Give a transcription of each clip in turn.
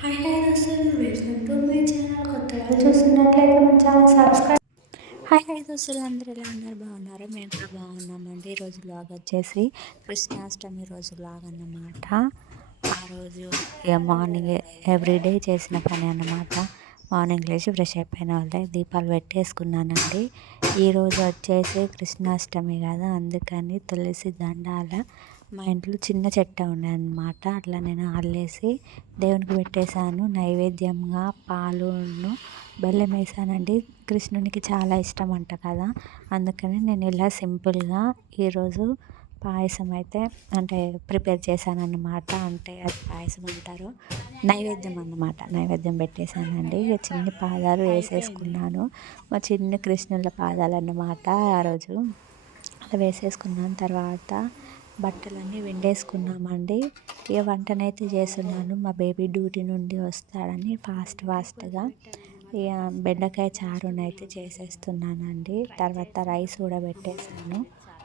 Hi hi దోస్తులు welcome to my channel కొత్తగా చూస్తున్నట్లయితే మన ఛానల్ సబ్స్క్రైబ్ హాయ్ హాయ్ దోస్తులు అందరూ ఎలా ఉన్నారు? బాగున్నారు? మేము కూడా బాగున్నామండి. ఈరోజు బ్లాగ్ వచ్చేసి కృష్ణాష్టమి రోజు బ్లాగ్ అన్నమాట. ఆ రోజు మార్నింగ్ ఎవ్రీడే చేసిన పని అన్నమాట. మార్నింగ్ లేచి ఫ్రెష్ అయిపోయిన వాళ్ళే దీపాలు పెట్టేసుకున్నానండి. ఈరోజు వచ్చేసి కృష్ణాష్టమి కదా అందుకని తులసి దండాల మా ఇంట్లో చిన్న చెట్టు ఉండేదన్నమాట అట్లా నేను అల్లేసి దేవునికి పెట్టేశాను. నైవేద్యంగా పాలును బెల్లం వేసానండి. కృష్ణునికి చాలా ఇష్టం అంట కదా. అందుకని నేను ఇలా సింపుల్గా ఈరోజు పాయసం అయితే అంటే ప్రిపేర్ చేశాను అన్నమాట అంటే అది పాయసం అంటారు. నైవేద్యం అన్నమాట. నైవేద్యం పెట్టేశానండి. ఇక చిన్ని పాదాలు వేసేసుకున్నాను. మా చిన్న కృష్ణుల పాదాలు అన్నమాట ఆ రోజు. అలా వేసేసుకున్నాను. తర్వాత బట్టలన్నీ విండేసుకున్నామండి. ఇక వంటనైతే చేస్తున్నాను. మా బేబీ డ్యూటీ నుండి వస్తాడని ఫాస్ట్ ఫాస్ట్గా. ఇక బెండకాయ చారునైతే చేసేస్తున్నానండి. తర్వాత రైస్ కూడా పెట్టేశాను.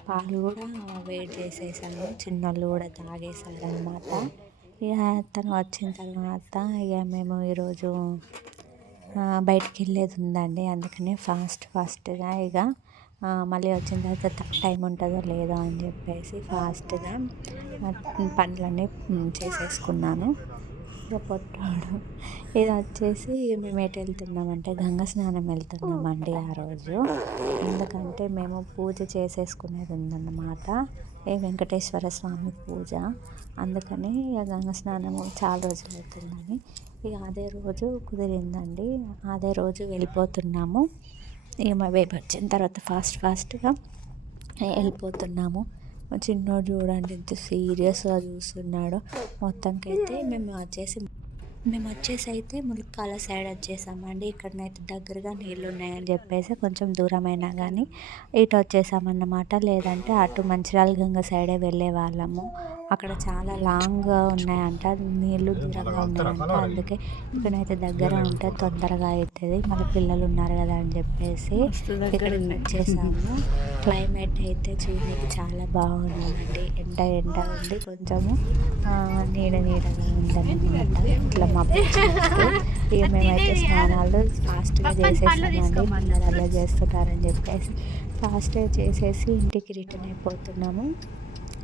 పాలు కూడా వేడి చేసేసాను చిన్నోళ్ళు కూడా తాగేశారనమాట ఇక తను వచ్చిన తర్వాత ఇక మేము ఈరోజు బయటికి వెళ్ళేది ఉందండి. అందుకనే ఫాస్ట్ ఫాస్ట్గా ఇక మళ్ళీ వచ్చిన తర్వాత టైం ఉంటుందో లేదో అని చెప్పేసి ఫాస్ట్గా పనులన్నీ చేసేసుకున్నాను. ఇక పొట్టాడు. ఇది వచ్చేసి మేము ఎటు వెళ్తున్నామంటే గంగ స్నానం వెళ్తున్నామండి ఆ రోజు. ఎందుకంటే మేము పూజ చేసేసుకునేది ఉందన్నమాట. ఏ వెంకటేశ్వర స్వామి పూజ. అందుకని ఇక గంగ స్నానము చాలా రోజులు అవుతుందని. ఇక అదే రోజు కుదిరిందండి. అదే రోజు వెళ్ళిపోతున్నాము. ఇక మా బేబీ వచ్చిన తర్వాత ఫాస్ట్ ఫాస్ట్గా వెళ్ళిపోతున్నాము. మా చిన్నోడు చూడండి ఎంత సీరియస్గా చూస్తున్నాడో. మొత్తంకైతే అయితే మేము వచ్చేసి మేము వచ్చేసి అయితే ములక్కాల సైడ్ వచ్చేసామండి. ఇక్కడనైతే దగ్గరగా నీళ్ళు ఉన్నాయని చెప్పేసి కొంచెం దూరమైనా కానీ ఇటు వచ్చేసామన్నమాట. లేదంటే అటు మంచిర్యాల గంగ సైడే వెళ్ళే వాళ్ళము అక్కడ చాలా లాంగ్గా ఉన్నాయంట. నీళ్ళు దూరంగా ఉన్నాయంట. అందుకే ఇక్కడైతే దగ్గర ఉంటే తొందరగా అవుతుంది మళ్ళీ పిల్లలు ఉన్నారు కదా అని చెప్పేసి ఇక్కడ వచ్చేసాము క్లైమేట్ అయితే చూడడానికి చాలా బాగుందండి. ఎండ ఎండ ఉంది. కొంచెము నీడ నీడగా ఉందన్నమాట. ఇట్లా మా ఇక మేమైతే స్నానాలు ఫాస్ట్గా చేసేసామండి. పిల్లలు అలా చేస్తున్నారని చెప్పేసి. ఫాస్ట్గా చేసేసి ఇంటికి రిటర్న్ అయిపోతున్నాము.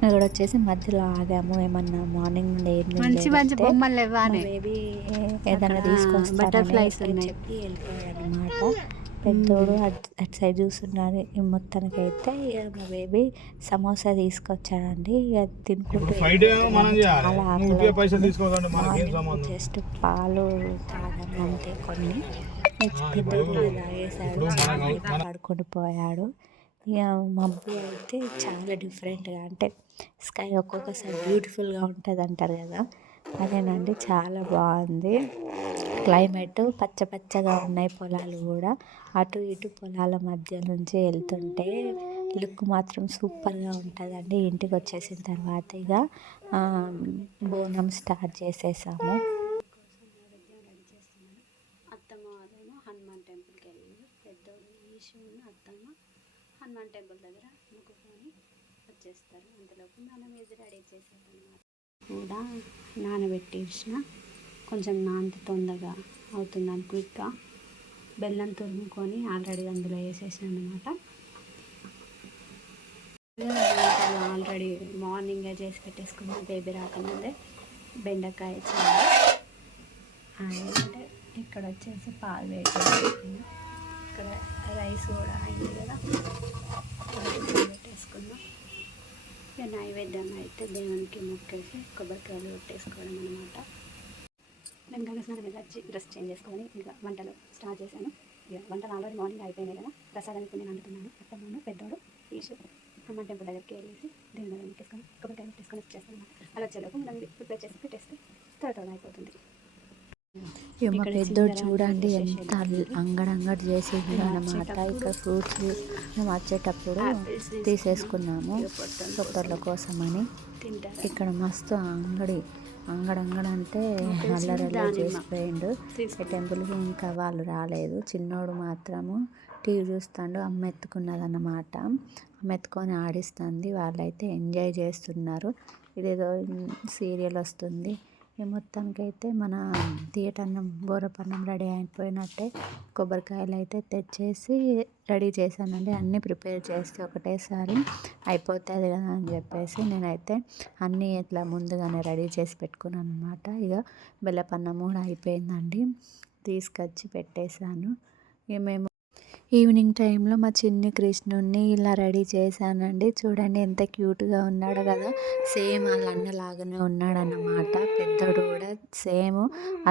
అక్కడ వచ్చేసి మధ్యలో ఆగాము ఏమన్నా మార్నింగ్ నుండి మంచి మంచి బొమ్మలు బేబీ ఏదైనా తీసుకొస్తారని చెప్పి వెళ్ళిపోయాడు అనమాట పెద్దోడు అటు అటు సైడ్ చూస్తున్నారు ఈ మొత్తానికైతే ఇక మా బేబీ సమోసా తీసుకొచ్చాడండి. ఇక తినుకుంటూ జస్ట్ పాలు తాగామంటే కొన్ని. పెద్దోడు తాగేశాడు పడుకొని పోయాడు. ఇక మబ్బు అయితే చాలా డిఫరెంట్గా అంటే స్కై ఒక్కొక్కసారి బ్యూటిఫుల్గా ఉంటుంది అంటారు కదా అదేనండి చాలా బాగుంది. క్లైమేట్ పచ్చ పచ్చగా ఉన్నాయి పొలాలు కూడా అటు ఇటు పొలాల మధ్య నుంచి వెళ్తుంటే లుక్ మాత్రం సూపర్గా ఉంటుందండి. ఇంటికి వచ్చేసిన తర్వాత ఇక బోనం స్టార్ట్ చేసేసాము అత్తమ్మ అదేమో హనుమాన్ టెంపుల్కి వెళ్ళి పెద్దోడు ఈశు అత్తమ్మ హనుమాన్ టెంపుల్ దగ్గర మొక్కుకొని వచ్చేస్తారు. అంతలోపు మనం ఇది రెడీ చేసేదన్నమాట. కూడా నానబెట్టేసిన కొంచెం నాంత తొందరగా అవుతుందని క్విక్గా బెల్లం తురుముకొని ఆల్రెడీ అందులో వేసేసాను అనమాట ఆల్రెడీ మార్నింగే చేసి పెట్టేసుకున్న బేబీ రాకముందే బెండకాయ చాలా అంటే ఇక్కడ వచ్చేసి పాలు వేసి ఇక్కడ రైస్ కూడా అయింది కదా. పెట్టేసుకున్నాం. ఇక నైవేద్యం అయితే దేవునికి మొక్కేసి కొబ్బరికాయలు పెట్టేసుకోవడం అనమాట నేను గంగ స్నానం వచ్చి డ్రెస్ చేంజ్ చేసుకొని ఇంకా వంటలు స్టార్ట్ చేశాను. ఇక వంటలు ఆల్రెడీ మార్నింగ్ అయిపోయినాయి కదా. ప్రసాదానికి నేను అంటున్నాను అత్తమ్మ పెద్దోడు ఈషు అమ్మ టెంపుల్ దగ్గరికి వెళ్ళేసి దేవుని దగ్గర మొక్కేసుకొని కొబ్బరికాయలు పెట్టేసుకొని వచ్చేస్తాను అలా వచ్చేలోపు మనం ప్రిపేర్ చేసి పెట్టేస్తే త్వర అయిపోతుంది. ఇక మా పెద్దోడు చూడండి ఎంత అంగడంగడి చేసేది అనమాట ఇక్కడ ఫ్రూట్స్ మేము వచ్చేటప్పుడు తీసేసుకున్నాము. డాక్టర్ల కోసమని. ఇక్కడ మస్తు అంగడి అంగడంగడ అంటే అల్లరల్లా చేసిపోయిండు. టెంపుల్కి ఇంకా వాళ్ళు రాలేదు. చిన్నోడు మాత్రము టీవీ చూస్తాడు. అమ్మ ఎత్తుకున్నది అన్నమాట అమ్మ ఎత్తుకొని ఆడిస్తుంది. వాళ్ళైతే ఎంజాయ్ చేస్తున్నారు. ఇదేదో సీరియల్ వస్తుంది. మొత్తానికైతే మన థియేటర్ బోరపన్నం రెడీ అయిపోయినట్టే కొబ్బరికాయలు అయితే తెచ్చేసి రెడీ చేశానండి. అన్నీ ప్రిపేర్ చేస్తే ఒకటేసారి అయిపోతుంది కదా అని చెప్పేసి నేనైతే అన్నీ ఇట్లా ముందుగానే రెడీ చేసి పెట్టుకున్నాను అనమాట ఇక బెల్లపన్నం కూడా అయిపోయిందండి. తీసుకొచ్చి పెట్టేశాను. ఇక మేము ఈవినింగ్ టైంలో మా చిన్ని కృష్ణుడిని ఇలా రెడీ చేశానండి. చూడండి ఎంత క్యూట్గా ఉన్నాడు కదా. సేమ్ వాళ్ళ అన్నలాగానే ఉన్నాడు అన్నమాట పెద్దోడు కూడా సేమ్. అలా